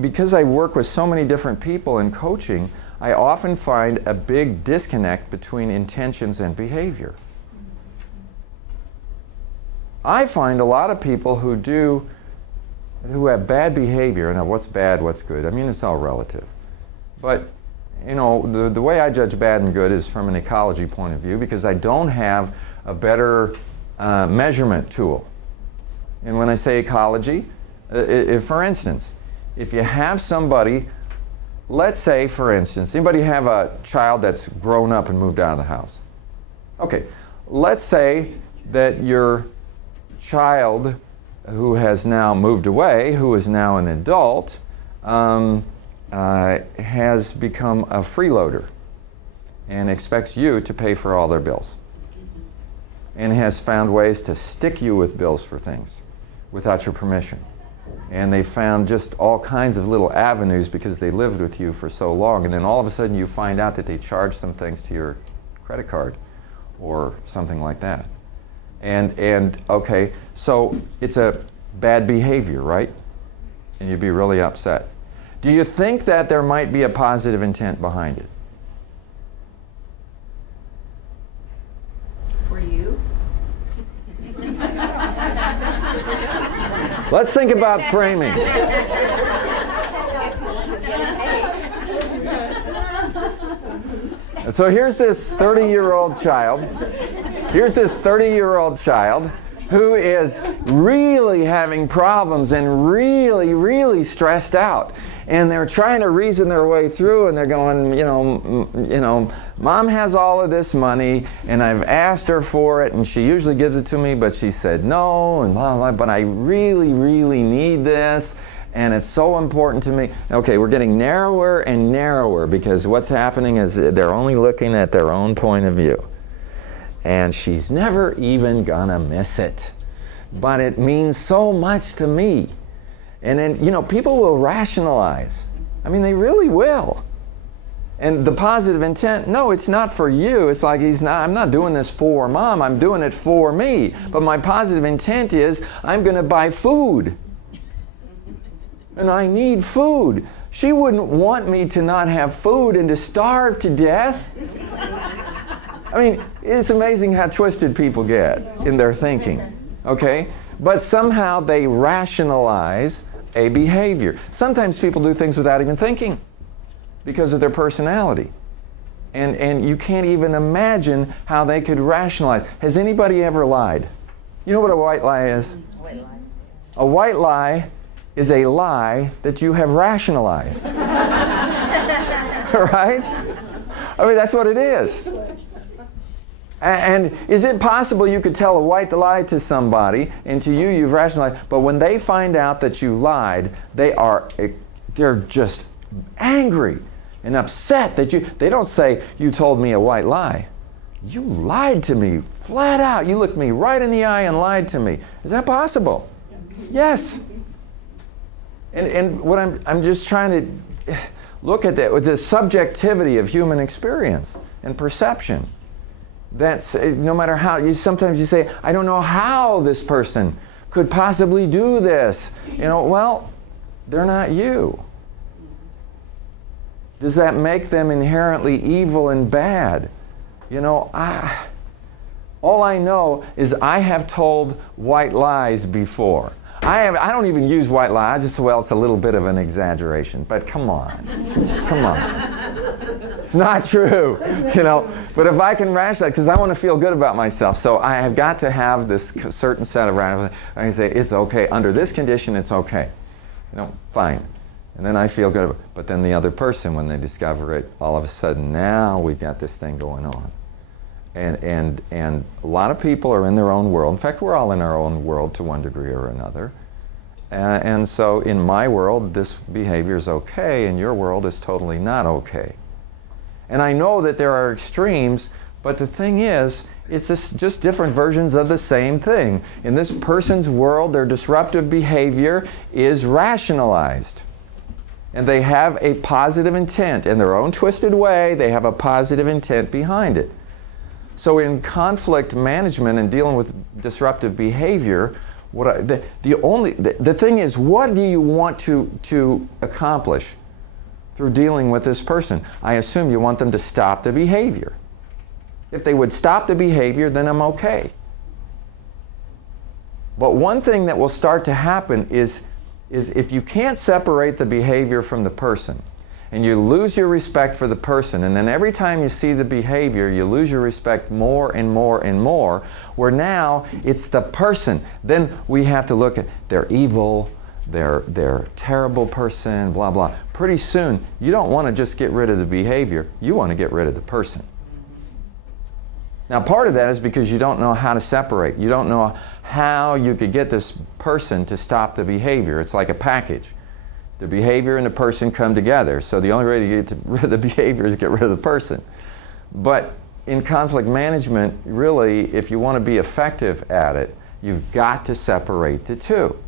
Because I work with so many different people in coaching, I often find a big disconnect between intentions and behavior. I find a lot of people who have bad behavior. Now, what's bad, what's good? I mean, it's all relative. But, you know, the way I judge bad and good is from an ecology point of view, because I don't have a better measurement tool. And when I say ecology, for instance, if you have somebody, let's say, for instance, anybody have a child that's grown up and moved out of the house? Okay, let's say that your child who has now moved away, who is now an adult, has become a freeloader and expects you to pay for all their bills, and has found ways to stick you with bills for things without your permission. And they found just all kinds of little avenues because they lived with you for so long, and then all of a sudden you find out that they charge some things to your credit card or something like that. And okay, so it's a bad behavior, right? And you'd be really upset. Do you think that there might be a positive intent behind it? For you? Let's think about framing. So here's this 30-year-old child. Here's this 30-year-old child who is really having problems and really, really stressed out. And they're trying to reason their way through, and they're going, you know, Mom has all of this money, and I've asked her for it, and she usually gives it to me, but she said no, and blah, blah, but I really, really need this, and it's so important to me. Okay, we're getting narrower and narrower, because what's happening is they're only looking at their own point of view. And she's never even gonna miss it. But it means so much to me. And then, you know, people will rationalize. I mean, they really will. And the positive intent, no, it's not for you. It's like I'm not doing this for Mom, I'm doing it for me. But my positive intent is, I'm gonna buy food. And I need food. She wouldn't want me to not have food and to starve to death. I mean, it's amazing how twisted people get in their thinking, okay? But somehow they rationalize a behavior. Sometimes people do things without even thinking because of their personality. And you can't even imagine how they could rationalize. Has anybody ever lied? You know what a white lie is? White lies. A white lie is a lie that you have rationalized. Right? I mean, that's what it is. And is it possible you could tell a white lie to somebody, and to you you've rationalized, but when they find out that you lied, they're just angry and upset that they don't say, you told me a white lie. You lied to me flat out. You looked me right in the eye and lied to me. Is that possible? Yes. And what I'm just trying to look at that with the subjectivity of human experience and perception. That's no matter how, sometimes you say, I don't know how this person could possibly do this. You know, well, they're not you. Does that make them inherently evil and bad? You know, all I know is I have told white lies before. I don't even use white lie. I just, well, it's a little bit of an exaggeration. But come on. Come on. It's not true, you know. But if I can rationalize, because I want to feel good about myself, so I have got to have this certain set of rationalization. I can say, it's okay. Under this condition, it's okay. You know, fine. And then I feel good. But then the other person, when they discover it, all of a sudden, now we've got this thing going on. And a lot of people are in their own world. In fact, we're all in our own world to one degree or another. And so in my world, this behavior is okay, and your world is totally not okay. And I know that there are extremes, but the thing is, it's just different versions of the same thing. In this person's world, their disruptive behavior is rationalized. And they have a positive intent. In their own twisted way, they have a positive intent behind it. So in conflict management and dealing with disruptive behavior, The thing is, what do you want to accomplish through dealing with this person? I assume you want them to stop the behavior. If they would stop the behavior, then I'm okay. But one thing that will start to happen is if you can't separate the behavior from the person, and you lose your respect for the person, and then every time you see the behavior, you lose your respect more and more and more, where now it's the person. Then we have to look at, they're evil, they're a terrible person, blah, blah. Pretty soon, you don't want to just get rid of the behavior, you want to get rid of the person. Now, part of that is because you don't know how to separate. You don't know how you could get this person to stop the behavior. It's like a package. The behavior and the person come together. So the only way to get rid of the behavior is get rid of the person. But in conflict management, really, if you want to be effective at it, you've got to separate the two.